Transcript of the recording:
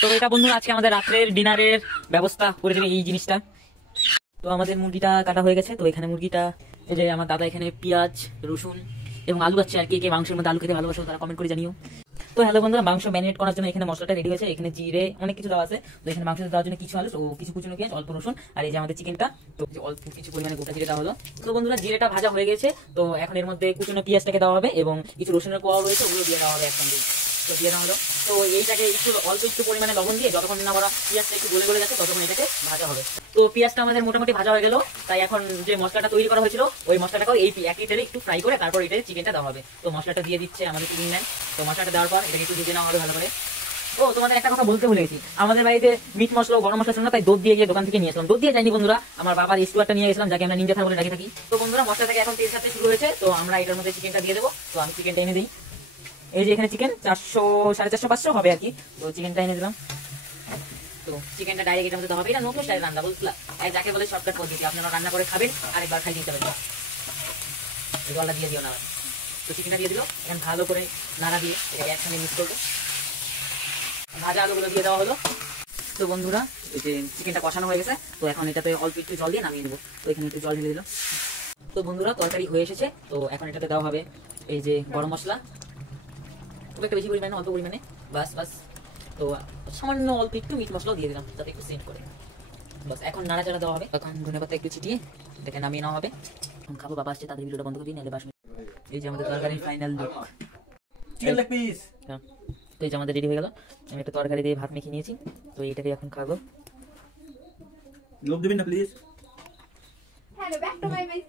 তো এটা বন্ধুরা আজকে আমাদের রাত্রের ডিনারের ব্যবস্থা করে দেবে এই জিনিসটা। তো আমাদের মুরগিটা কাটা হয়ে গেছে। তো এখানে মুরগিটা, এই যে আমার দাদা এখানে পেঁয়াজ রসুন এবং আলু কাটছে। আর কে মাংসের মধ্যে আলু খেতে ভালোবাসো তারা কমেন্ট করে জানিও। তো হ্যালো বন্ধুরা, মাংস ম্যারিনেট করার জন্য এখানে মশলাটা রেডি হয়েছে। এখানে জিরে অনেক কিছু দেওয়া আছে। তো এখানে মাংস দেওয়ার জন্য কিছু আলু, তো কিছু কুচনো পেঁয়াজ, অল্প রসুন, আর এই যে আমাদের চিকেনটা, তো অল্প কিছু পরিমাণে গোটা জিরে দেওয়া হলো। তো বন্ধুরা জিরেটা ভাজা হয়ে গেছে। তো এখন এর মধ্যে কুচনো পেঁয়াজটাকে দেওয়া হবে এবং কিছু রসুনের কোয়া রয়েছে, ওগুলো দিয়ে দেওয়া হবে একসঙ্গে। তো দিয়ে দেওয়া হলো। তো এইটাকে অল্প একটু পরিমাণে লবণ দিয়ে যতক্ষণ না বড় পেঁয়াজটা একটু গলে গলে যাচ্ছে ততক্ষণ এটাকে ভাজা হবে। তো পেঁয়াজটা আমাদের মোটামুটি ভাজা হয়ে গেল। তাই এখন যে মশলাটা তৈরি করা হয়েছিল ওই মশলাটাকেও এই একই তেলে একটু ফ্রাই করে তারপর এটা চিকেনটা দেওয়া হবে। তো মশলাটা দিয়ে দিচ্ছে আমাদের চিকেন ম্যান। তো মশলাটা দেওয়ার পর এটাকে একটু ভেজে নেওয়া হবে ভালো করে। ও তোমাদের একটা কথা বলতে ভুলে গেছি, আমাদের বাড়িতে মিট মশলা গরম মশলা ছিল না, তাই দুধ দিয়ে গিয়ে দোকান থেকে নিয়েছিলাম। দুধ দিয়ে যাইনি বন্ধুরা, আমার বাবার স্টুয়ারটা নিয়ে গেছিলাম, যাকে আমরা নিনজা থার বলে ডাকে থাকি। তো বন্ধুরা মশলাটাকে এখন তেল সাথে শুরু হয়েছে। তো আমরা এটার মধ্যে চিকেনটা দিয়ে দেবো। তো আমি চিকেনটা এনে দিই। এই যে এখানে চিকেন 400, 450, 500 হবে আর কি। তো চিকেনটা এনে দিলাম। তো চিকেনটা ডাইরেক্ট এটার মধ্যে দেওয়া হবে। এটা নতুন স্টাইল রান্না বুঝলা, যাকে বলে শর্টকাট পদ্ধতি। আপনারা রান্না করে খাবেন আর একবার খাই দিতে পারবেন। জলটা দিয়ে দিও না। তো চিকেনটা দিয়ে দিল। এখন ভালো করে নাড়া দিয়ে এটাকে একসঙ্গে মিক্স করবো। ভাজা আলুগুলো দিয়ে দেওয়া হলো। তো বন্ধুরা এই যে চিকেনটা কষানো হয়ে গেছে। তো এখন এটাতে অল্প একটু জল দিয়ে নামিয়ে দেবো। তো এখানে একটু জল ঢেলে দিল। তো বন্ধুরা তরকারি হয়ে এসেছে। তো এখন এটাতে দেওয়া হবে এই যে গরম মশলা, খুব একটা বেশি পরিমাণে, অল্প পরিমাণে, বাস বাস। তো সামান্য অল্প একটু মিট মশলাও দিয়ে দিলাম যাতে একটু সেন্ট করে। বাস এখন নাড়াচাড়া দেওয়া হবে। এখন ধনেপাতা একটু ছিটিয়ে এটাকে নামিয়ে নেওয়া হবে। এখন খাবো, বাবা আসছে, তাদের ভিডিওটা বন্ধ করে দিই, নাহলে 5 মিনিট। এই যে আমাদের তরকারির final look. Chicken leg piece. তো এই যে আমাদের রেডি হয়ে গেল। আমি একটা তরকারি দিয়ে ভাত মেখে নিয়েছি। তো এইটাকে এখন খাবো। লোভ দিবেন না please. Hello, back to my base.